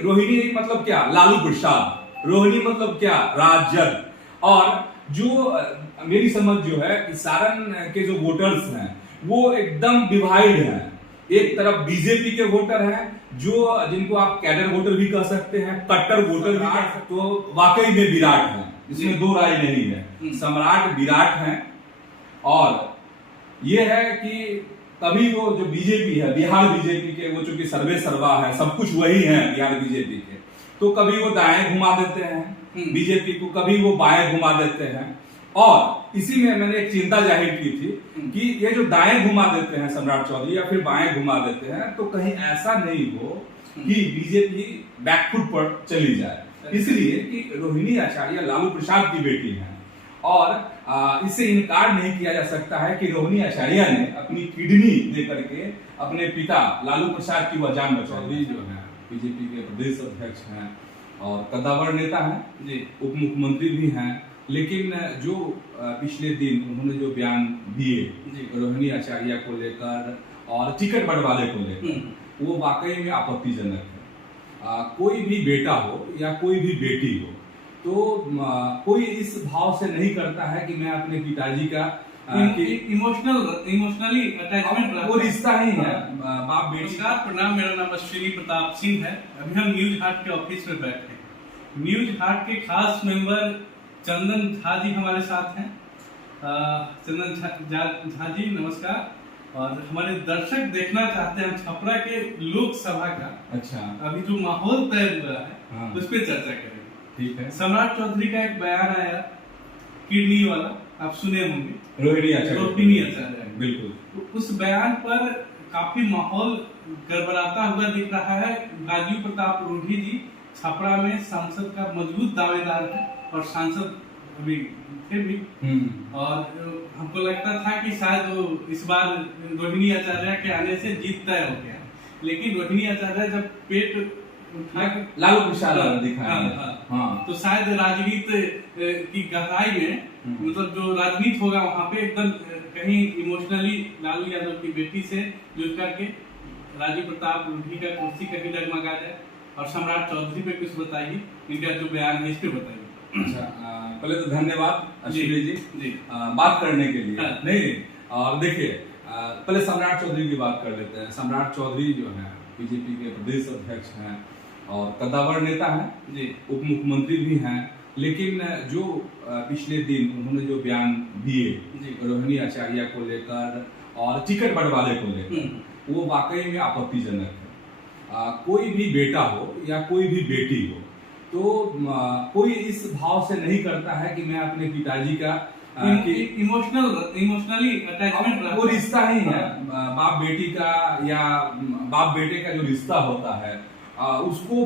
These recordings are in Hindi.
रोहिणी मतलब क्या, लालू प्रसाद, रोहिणी मतलब क्या, राजद। और जो मेरी समझ जो है कि सारण के जो वोटर्स हैं वो एकदम डिवाइड हैं। एक तरफ बीजेपी के वोटर हैं जो जिनको आप कैडर वोटर भी कह सकते हैं, कट्टर वोटर भी कह सकते, तो वाकई में विराट हैं, इसमें दो राय नहीं है। सम्राट विराट हैं। और ये है कि कभी वो जो बीजेपी है, बिहार बीजेपी के, वो चूंकि सर्वे सर्वा है, सब कुछ वही है बिहार बीजेपी के, तो कभी वो दाएं घुमा देते हैं बीजेपी को, कभी वो बाएं घुमा देते हैं। और इसी में मैंने एक चिंता जाहिर की थी कि ये जो दाएं घुमा देते हैं सम्राट चौधरी या फिर बाएं घुमा देते हैं, तो कहीं ऐसा नहीं हो कि बीजेपी बैकफुट पर चली जाए। इसलिए कि रोहिणी आचार्य लालू प्रसाद की बेटी है और इससे इनकार नहीं किया जा सकता है कि रोहिणी आचार्य ने अपनी किडनी देकर के अपने पिता लालू प्रसाद की वह जान बचा दी। जो है बीजेपी के प्रदेश अध्यक्ष हैं और कद्दावर नेता हैं, उप मुख्यमंत्री भी हैं, लेकिन जो पिछले दिन उन्होंने जो बयान दिए रोहिणी आचार्य को लेकर और टिकट बंटवारे को लेकर, वो वाकई में आपत्तिजनक है। कोई भी बेटा हो या कोई भी बेटी हो, तो कोई इस भाव से नहीं करता है कि मैं अपने पिताजी का इमोशनली अटैचमेंट, वो रिश्ता ही है बाप बेटी। प्रणाम, मेरा नाम अश्विनी प्रताप सिंह है। अभी हम न्यूज हार्ट के ऑफिस में बैठे हैं। न्यूज हार्ट के खास मेंबर चंदन झा जी हमारे साथ हैं। चंदन झा जी नमस्कार। और हमारे दर्शक देखना चाहते हैं हम छपरा के लोकसभा का अभी जो माहौल तय हुआ है उस पर चर्चा करेंगे। ठीक है। सम्राट चौधरी का एक बयान आया किडनी वाला, आप सुने होंगे, रोहिणी आचार्य, बिल्कुल। उस बयान पर काफी माहौल गड़बड़ाता हुआ दिख रहा है। राजीव प्रताप रूढ़ी जी छपरा में सांसद का मजबूत दावेदार है और सांसद अभी थे भी, और हमको लगता था कि शायद वो इस बार रोहिणी आचार्य के आने से जीत तय हो गया, लेकिन रोहिणी आचार्य जब पेट लालू प्रसाद दिखाया, तो शायद राजनीति की गहराई में, मतलब जो राजनीति होगा वहाँ पे एकदम कहीं इमोशनली लालू यादव की बेटी से जुड़ करके राजीव प्रताप रूढ़ी का कुर्सी कहीं डगमगा जाए। और सम्राट चौधरी पे कुछ बताइए, इनका जो बयान है इस पे बताइए। पहले तो धन्यवाद अश्विनी जी बात करने के लिए। नहीं, और देखिए पहले सम्राट चौधरी की बात कर लेते हैं। सम्राट चौधरी जो है बीजेपी के प्रदेश अध्यक्ष हैं और कद्दावर नेता हैं, उप मुख्यमंत्री भी हैं, लेकिन जो पिछले दिन उन्होंने जो बयान दिए रोहिणी आचार्य को लेकर और टिकट बंटवारे को लेकर, वो वाकई में आपत्तिजनक है। कोई भी बेटा हो या कोई भी बेटी हो, तो कोई इस भाव से नहीं करता है कि मैं अपने पिताजी का इमोशनली अटैचमेंट, वो रिश्ता ही है बाप बेटी का या बाप बेटे का जो रिश्ता होता है, उसको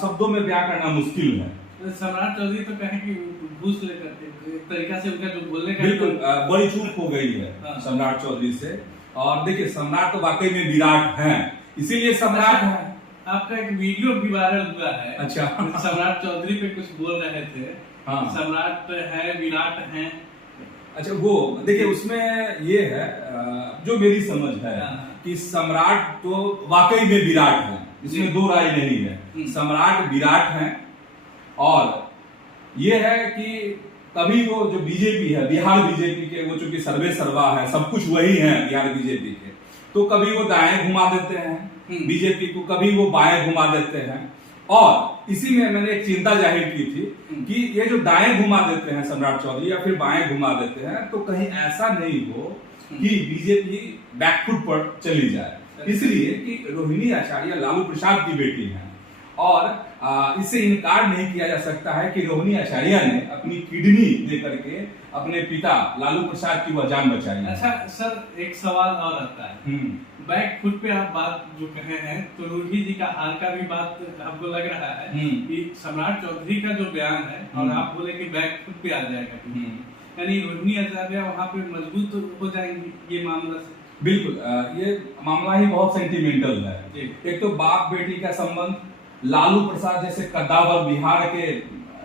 शब्दों में बयां करना मुश्किल है। सम्राट चौधरी तो कहे कि घूस लेकर के तरीका से उनका जो बोलने का बिल्कुल बड़ी चूक हो गई है सम्राट चौधरी से। और देखिए सम्राट तो वाकई में विराट हैं, इसीलिए सम्राट है। आपका एक वीडियो भी वायरल हुआ है। अच्छा। सम्राट चौधरी पे कुछ बोल रहे थे। सम्राट है, विराट हैं। अच्छा, वो देखिए उसमें ये है जो मेरी समझ है कि सम्राट तो वाकई में विराट हैं, इसमें दो राय नहीं है। सम्राट विराट हैं। और ये है कि कभी वो जो बीजेपी है, बिहार बीजेपी के, वो चूंकि सर्वे सर्वा है, सब कुछ वही है बिहार बीजेपी के, तो कभी वो दाएं घुमा देते हैं बीजेपी को, कभी वो बाएं घुमा देते हैं। और इसी में मैंने एक चिंता जाहिर की थी कि ये जो दाएं घुमा देते हैं सम्राट चौधरी या फिर बाएं घुमा देते हैं, तो कहीं ऐसा नहीं हो कि बीजेपी बैकफुट पर चली जाए। इसलिए कि रोहिणी आचार्य लालू प्रसाद की बेटी है और इससे इनकार नहीं किया जा सकता है कि रोहिणी आचार्य ने अपनी किडनी देकर के अपने पिता लालू प्रसाद की वह जान बचाई। अच्छा सर, एक सवाल और आता है। बैक फुट पे आप बात जो कहे हैं, तो रूढ़ी जी का हाल का भी बात आपको लग रहा है कि सम्राट चौधरी का जो बयान है और आप बोले कि बैक फुट पे आ जाएगा, यानी रोहिणी आचार्य वहाँ पे मजबूत हो जाएंगी ये मामला से? बिल्कुल, ये मामला ही बहुत सेंटिमेंटल है। एक तो बाप बेटी का संबंध, लालू प्रसाद जैसे कद्दावर बिहार के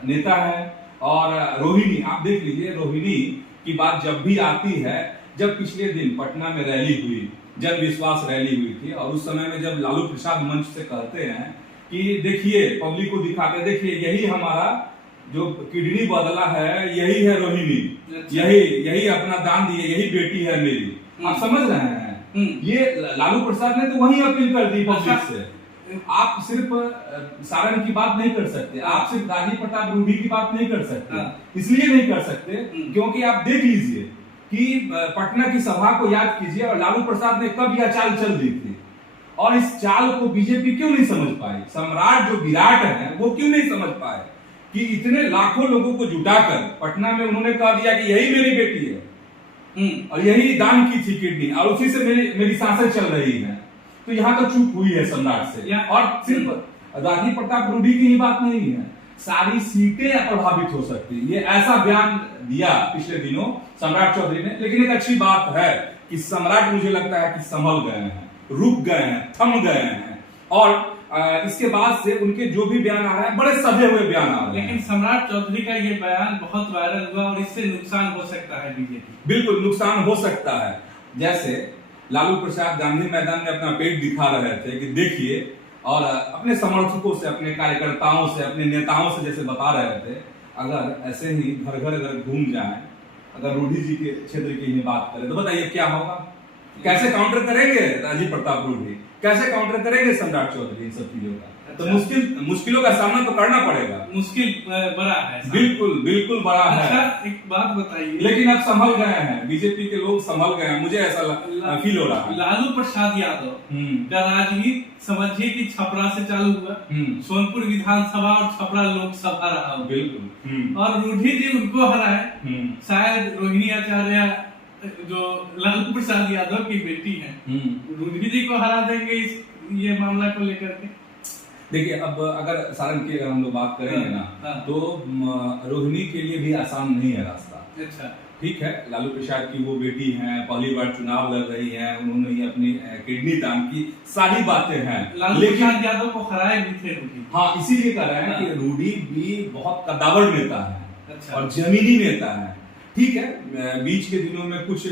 नेता है, और रोहिणी, आप देख लीजिए रोहिणी की बात जब भी आती है, जब पिछले दिन पटना में रैली हुई, जन विश्वास रैली हुई थी, और उस समय में जब लालू प्रसाद मंच से कहते हैं कि देखिए पब्लिक को दिखाते, देखिए यही हमारा जो किडनी बदला है, यही है रोहिणी, अच्छा। यही अपना दान दी है, यही बेटी है मेरी। आप समझ रहे हैं? ये लालू प्रसाद ने तो वही अपील कर दी पब्लिक अच्छा। से। आप सिर्फ सारण की बात नहीं कर सकते, आप सिर्फ राजीव प्रताप रूडी की बात नहीं कर सकते। हाँ। इसलिए नहीं कर सकते क्योंकि आप देख लीजिए कि पटना की सभा को याद कीजिए, और लालू प्रसाद ने कब यह चाल चल दी थी, और इस चाल को बीजेपी क्यों नहीं समझ पाई? सम्राट जो विराट है वो क्यों नहीं समझ पाए कि इतने लाखों लोगों को जुटाकर पटना में उन्होंने कह दिया कि यही मेरी बेटी है और यही दान की थी किडनी, और उसी से मेरी सांसें चल रही हैं। तो यहाँ तो चूक हुई है सम्राट से। और सिर्फ राजीव प्रताप रूडी की ही बात नहीं है, सारी सीटें प्रभावित हो सकती है। ये ऐसा बयान दिया पिछले दिनों सम्राट चौधरी ने। लेकिन एक अच्छी बात है कि सम्राट मुझे लगता है कि संभल गए हैं, रुक गए हैं, थम गए हैं, और इसके बाद से उनके जो भी बयान आ रहा है बड़े सधे हुए बयान आ रहे हैं। लेकिन सम्राट चौधरी का ये बयान बहुत वायरल हुआ और इससे नुकसान हो सकता है बीजेपी। बिल्कुल नुकसान हो सकता है। जैसे लालू प्रसाद गांधी मैदान में अपना पेट दिखा रहे थे कि देखिए, और अपने समर्थकों से, अपने कार्यकर्ताओं से, अपने नेताओं से जैसे बता रहे थे, अगर ऐसे ही घर घर अगर घूम जाए, अगर रूडी जी के क्षेत्र की ही बात करें तो बताइए क्या होगा? कैसे काउंटर करेंगे राजीव प्रताप रूडी? कैसे काउंटर करेंगे सम्राट चौधरी इन सब चीजों का? तो मुश्किलों का सामना तो करना पड़ेगा। मुश्किल बड़ा है। बिल्कुल बड़ा है। अच्छा, एक बात बताइए। लेकिन अब संभल गए हैं, बीजेपी के लोग संभल गए हैं, मुझे ऐसा फील हो रहा है। लालू प्रसाद यादव का राजनीति समझिए कि छपरा से चालू हुआ, सोनपुर विधानसभा और छपरा लोकसभा रहा। बिल्कुल। और रूडी जी उनको हराए। शायद रोहिणी आचार्य जो लालू प्रसाद यादव की बेटी है, रूडी जी को हरा देंगे ये मामला को लेकर के। देखिए, अब अगर सारण की अगर हम लोग बात करेंगे ना, तो रोहिणी के लिए भी आसान नहीं है रास्ता। अच्छा, ठीक है, लालू प्रसाद की वो बेटी हैं, पहली बार चुनाव लड़ रही हैं, उन्होंने ही अपनी किडनी दान की, सारी बातें हैं। लालू प्रसाद यादव को हराए भी थे रूडी। हाँ, इसीलिए कह रहे हैं कि रूडी भी बहुत कद्दावर नेता है। अच्छा। और जमीनी नेता है। ठीक है, बीच के दिनों में कुछ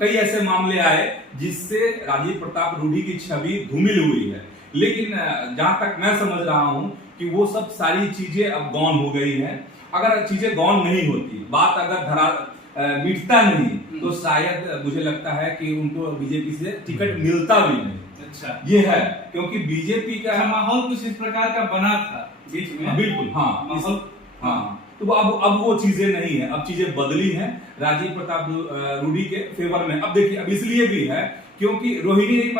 कई ऐसे मामले आए जिससे राजीव प्रताप रूडी की छवि धूमिल हुई है। लेकिन जहां तक मैं समझ रहा हूं कि वो सब सारी चीजें अब गॉन हो गई हैं। अगर चीजें गॉन नहीं होती, बात अगर मिटता नहीं, तो शायद मुझे लगता है कि उनको बीजेपी से टिकट मिलता भी नहीं। अच्छा, ये है क्योंकि बीजेपी का माहौल कुछ इस प्रकार का बना था बीच में। बिल्कुल, हाँ माहौल, हाँ। तो अब वो चीजें नहीं है, अब चीजें बदली हैं राजीव प्रताप रूडी के फेवर में। अब देखिए, अब इसलिए भी है क्योंकि रोहिणी